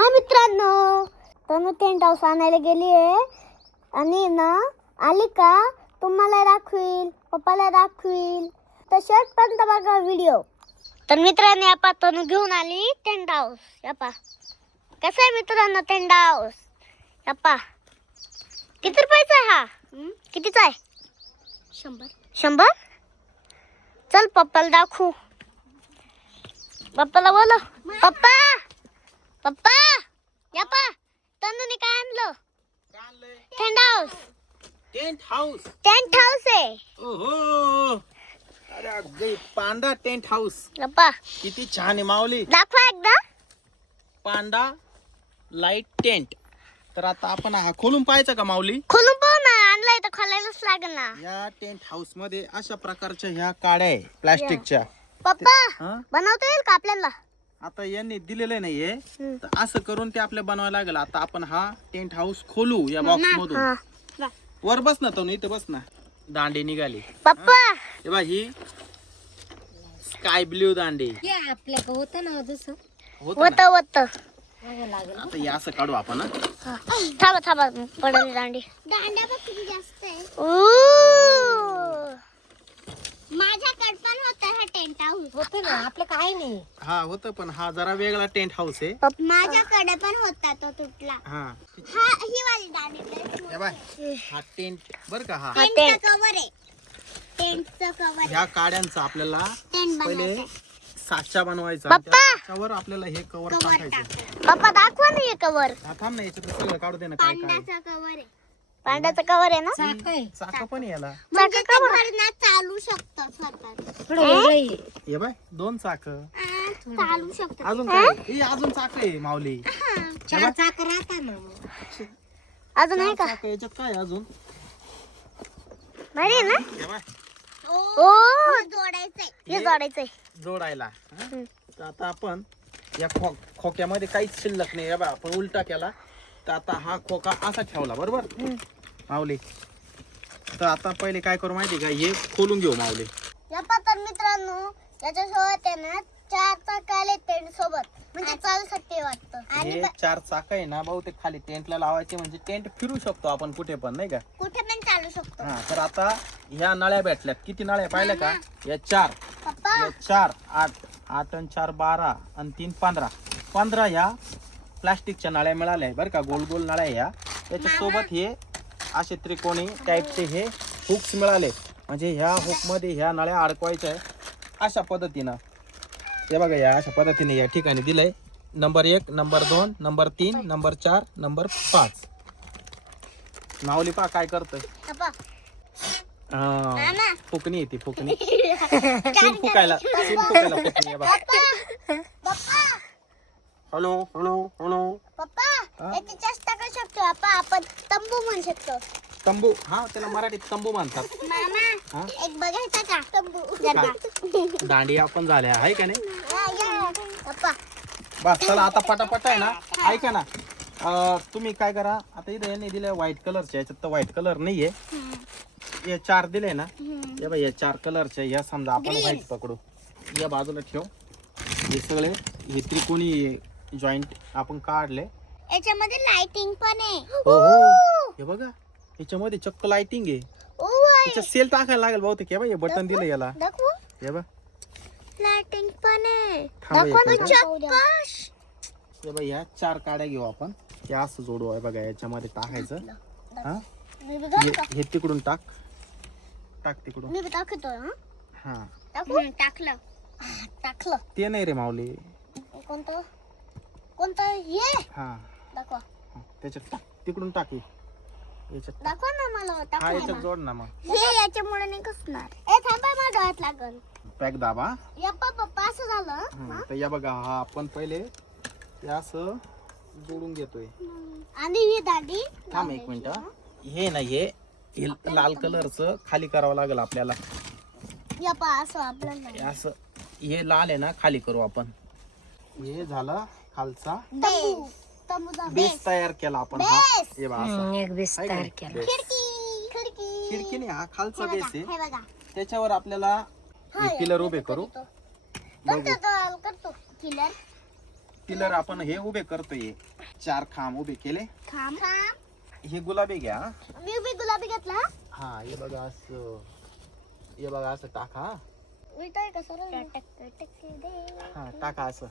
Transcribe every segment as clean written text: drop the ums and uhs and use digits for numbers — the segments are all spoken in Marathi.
हा मित्रांनो, तर मी टेंट हाऊस आणायला गेली आहे आणि ना आली का तुम्हाला दाखवील, पप्पाला दाखवील. तर शेवटपर्यंत बघा व्हिडिओ. तर मित्रांनो आपण तनु घेऊन आली टेंट हाऊस. यापा कसं आहे मित्रांनो टेंट हाऊस. यापा किती रुपयाचा आहे हा? कितीचा आहे? 100. चल पप्पाला दाखवू. पप्पाला बोलो, पप्पा पप्पा यापा तनुने काय आणलं? Tent house. टेंट हाऊस आहे. ओहो, अरे अगदी पांडा टेंट हाऊस. यापा किती छान आहे माऊली. दाखवा एकदा. Panda light tent. तर आता आपण हा खोलून पाहायचा का माऊली? खोलून पाहू ना, आणलंय तर खोलायलाच लागेल ना. या टेंट हाऊस मध्ये अशा प्रकारच्या ह्या काड्या आहे प्लास्टिकच्या. पप्पा हा? बनवता येईल का आपल्याला? आता यांनी दिलेलं नाहीये, तर असं करून ते आपल्याला बनवायला लागेल. आता आपण हा टेंट हाऊस खोलू या बॉक्स मधून. हा. वर बस ना तो, इथं बस ना. दांडी निघाली. पप्पा हे बघ, ही स्काय ब्ल्यू दांडी आपल्याकडे होतं ना जसं होत. वत आता हे असं काढू आपण. हा? थांबा पडली दांडी. दांड्या बघ किती जास्त आहे. माझ्याकडे पण होता हा टेंट हाऊस. होतं ना आपलं काही नाही. हा होतं, पण हा जरा वेगळा टेंट हाऊस आहे. माझ्याकडे पण होता तो तुटला. हा ही वाली दांडी हे बाय, हा टेंट बर का. हा टेंटचं कव्हर आहे. टेंटचं कव्हर. ह्या काड्यांचा आपल्याला टेंट पहिले बनवायचं. साचा बनवायचा. आणि त्या साच्यावर आपल्याला हे कव्हर कव्हर टाकायचं. पप्पा दाखवा ना हे कव्हर. हा थांब ना, याच्यात सगळं काढू दे ना. काय काय पांड्याचं कव्हर आहे. पांड्याचं कव्हर आहे ना. चाक आहे चाक पण आहे याला. म्हणजे कव्हर ना चालू शकतो स्वतः. थोडं वेगळं आहे. हे बाय, 2 चाक. चालू शकतो. अजून काय? हे अजून चाक आहे माऊली. 4 चाक राहता ना मग. अजून आहे का? चाक आहे, याच्यात काय आहे अजून? भारी आहे ना. हे बाय, ओ जोडायचंय. हे जोडायचंय. जोडायला. हा? तर आता आपण या खोक्यामध्ये काहीच शिल्लक नाही. हे बघ, आपण उलटा केला तर आता हा खोका असा ठेवला बरोबर माऊली. तर आता पहिले काय करू माहिती का, हे खोलून घेऊ माऊली. या तर मित्रांनो, याच्यासोबत आहे ना 4 चाक आले टेंट सोबत, म्हणजे चालू शकते वाटतं. आणि हे 4 चाक आहे ना भाऊ, ते खाली टेंटला लावायचे, म्हणजे टेंट फिरू शकतो आपण कुठे पण, नाही का. कुठे पण चालू शकतो. हा, तर आता ह्या नळ्या भेटल्यात. किती नळ्या पाहिल्या का? या 4. पप्पा या 4 8 8 आणि 4 12 आणि 3 15 ह्या प्लास्टिकच्या नळ्या मिळाल्या बरं का. गोल गोल नळ्या ह्या. त्याच्यासोबत हे असे त्रिकोणी टाईपचे हे हुक्स मिळाले, म्हणजे ह्या हुक मध्ये ह्या नळ्या अडकवायच्या आहे अशा पद्धतीनं. हे बघा, या अशा पद्धतीने या ठिकाणी दिलंय. Number 1, number 2, number 3, number 4, number 5. माऊली पा काय करतोय. पप्पा फुकणी येते, फुकणी. सीन फुकायला फुकणी आहे बघा. पप्पा हॅलो हॅलो हॅलो. पप्पा याची चेष्टा करू शकतो आपण तंबू म्हणू शकतो. तंबू. हा, त्याला मराठीत तंबू म्हणतात. मामा एक बघायचा का तंबू? दांडी आपण झाल्या आहे का नाही. पप्पा बस चला आता पटापट आहे ना. ऐका ना, तुम्ही काय करा आता, इथे यांनी दिले व्हाईट कलरचे, याच्यात तर व्हाईट कलर नाहीये. हे 4 दिले ना. हे बाई, या 4 कलरचे. या समजा आपण व्हाईट पकडू, या बाजूला ठेव. हे सगळे हे त्रिकोणी जॉईंट आपण काढले. याच्यामध्ये लाइटिंग पण आहे. हो हो, हे बघा, याच्यामध्ये चक्क लाइटिंग आहे. ओ वाय, याच्यात सेल टाकायला लागेल बहुतेक. हे बाई, हे बटन दिलं याला. दाखवू. हे बघ, लाइटिंग पण आहे. थांबा एक मिनिट. चक्कश. हे बाई, या 4 काड्या घेऊ आपण. हे असं जोडू आहे बघा, याच्यामध्ये टाकायचं. हा, मी बी दाखवतो. हे तिकडून टाक तिकडून. मी बी दाखवतो. हा, टाकू. टाकलं. ते नाही रे माऊली. कोणतं हे हा, दाखवा. त्याच्यात टाक, तिकडून टाक. याच्यात टाक. दाखवा ना मला. हा, टाकू याच्यात जोड ना मग. हे याच्यामुळे नाही कसणार. ए थांबा, माझ्या डोळ्यात लागल. पॅक दाबा. या पप्पा असं झालं. तर या बघा, हा आपण पहिले हे असं जोडून घेतोय. आणि ही दाढी थांब एक मिनिट. हे ना, हे लाल कलरचं खाली करावं लागेल आपल्याला. या पा असं आपल्याला हे असं, हे लाल आहे ना, खाली करू आपण. हे झालं खालचा तंबूचा बेस तयार केला आपण. हा, हे बघा असं. एक बेस आहे का तयार नाही? केला. बेस. खिडकी खिडकी नाही, हा खालचा बेस आहे. हे बघा. त्याच्यावर आपल्याला हे पिलर उभे करू. करतो किलर. पिलर आपण हे उभे करतोय. 4 खांब उभे केले. खांब हे गुलाबी घ्या. मी बी गुलाबी घेतला. हा हे बघा असं, हे बघा असं टाका. उलटय का सर? हा टाका असं.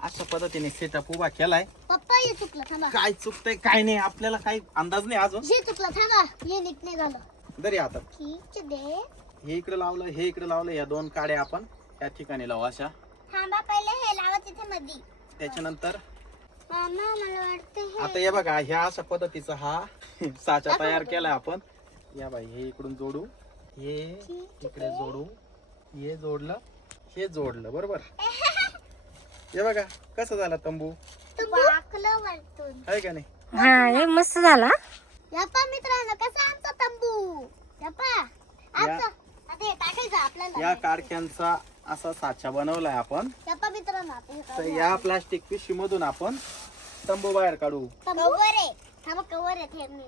अशा पद्धतीने सेटअप उभा केलाय. पप्पा हे चुकलं थांबा. काय चुकतंय काय नाही आपल्याला काही अंदाज नाही अजून. हे चुकलं थांबा. हे नीट नाही झालं. दरी आता ठीक दे. हे इकडे लावलं, हे इकडे लावलं. या 2 काड्या आपण या ठिकाणी लावू अशा. थांबा पहिले हे लावा तिथे मध्ये. त्याच्यानंतर मामा मला वाटतं आता हे बघा ह्या अशा पद्धतीचा हा साचा तयार केलाय आपण. या बाई हे इकडून जोडू, हे इकडे जोडू, हे जोडलं, हे जोडलं बरोबर. हे बघा कसं झालं तंबू, वाकलं वरतून आहे का नाही. हा हे मस्त झाला. यप्पा मित्रांनो कसा आमचा तंबू. यप्पा आमचा आता हे टाकायचं आपल्याला. या काडक्यांचा असा साचा बनवलाय आपण. यप्पा मित्रांनो आता हे तर काढूया. या प्लास्टिक पिशवी मधून आपण तंबू बाहेर काढू. कवर आहे. थांबा कवर आहे ते मी.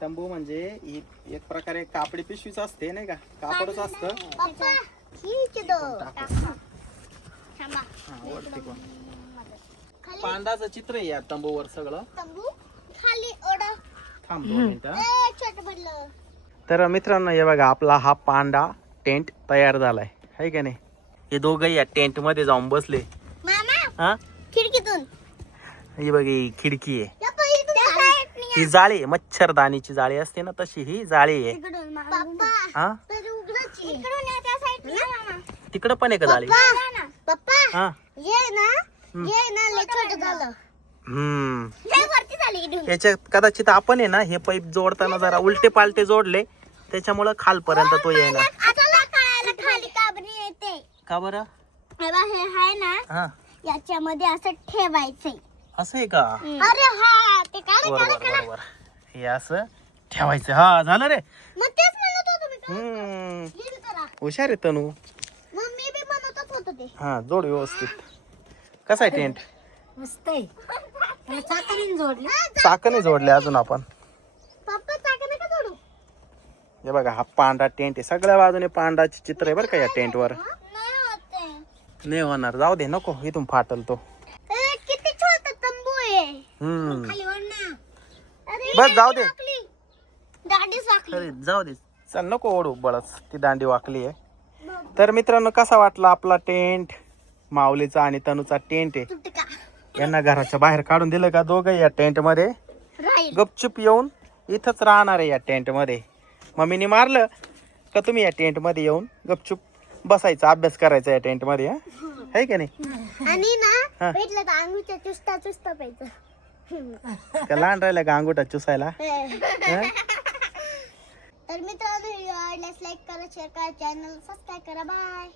तंबू म्हणजे ही एक प्रकारे कापडी पिशवीच असते नाही का, कापडच असतं. पप्पा ठीक दो. थांबा. हा, वरती कोण. खाली पांडाचं चित्र आहे या तंबूवर सगळं. तंबू खाली ओढा. थांब 2 मिनिटं. ए छोट पडलं. तर मित्रांनो हे बघा आपला हा पांडा टेंट तयार झालाय, है का नाही. हे दोघं या टेंट मध्ये जाऊन बसले. मामा हा खिडकीतून. ही बघ ही खिडकी आहे. यप्पा इथून साईडनी. ही जाळी आहे, मच्छरदाणीची जाळी असते ना तशी ही जाळी आहे. इकडून पप्पा हा तर उघडच आहे. इकडून या त्या साईडनी या मामा. तिकडं पण आहे का जाळी. पप्पा हा ये ना लय छोट झालं. लय वरती झाली इकडून. याच्यात कदाचित आपण आहे ना हे पाईप जोडताना जरा उलटे पालटे जोडले त्याच्यामुळं खालपर्यंत तो येणार. आता कळायला खाली काबरी येते. का बरं. हे बघ, हे आहे ना हा याच्यामध्ये असं ठेवायचंय. असं आहे का. अरे हा ते काढा बरोबर बरोबर हे असं ठेवायचं. हा झालं रे. मग तेच म्हणत होतो मी. नीट करा. हुशार आहे तनू. मग मी बी म्हणतच होतो ते. हा जोड व्यवस्थित. कसा आहे टेंट. मस्त आहे. त्याला चाकाने जोडलं. चाकने जोडले अजून आपण. पप्पा चाकं नका जोडू. हे बघा हा पांढरा टेंट आहे, सगळ्या बाजूने पांढराचे चित्र आहे बरं का या टेंट वर. नाही होते. नाही होणार, जाऊ दे नको, इथून फाटल तो. किती छोटा तंबू आहे. खाली ओढ ना. अरे बस जाऊ दे. दाढी वाकली. अरे जाऊ दे, चल नको ओढू बळच, ती दांडी वाकली आहे. तर मित्रांनो कसा वाटला आपला टेंट. माऊलीचा आणि तनूचा टेंट आहे. तुटका यांना घराच्या बाहेर काढून दिलं का दोघं या टेंट मध्ये राहील. गपचूप येऊन इथंच राहणार आहे या टेंट मध्ये. मम्मीने मारलं का तुम्ही या टेंट मध्ये येऊन गपचूप बसायचा, अभ्यास करायचा या टेंट मध्ये. आहे का नाही. आणि हा. ना भेटलं तर अंगूच्या चुसता प्यायचं. का लहान राहिला का अंगुठा चुसायला. हं? तर मित्रांनो व्हिडिओ आवडल्यास लाईक करा, शेअर करा, चॅनल सबस्क्राईब करा. बाय.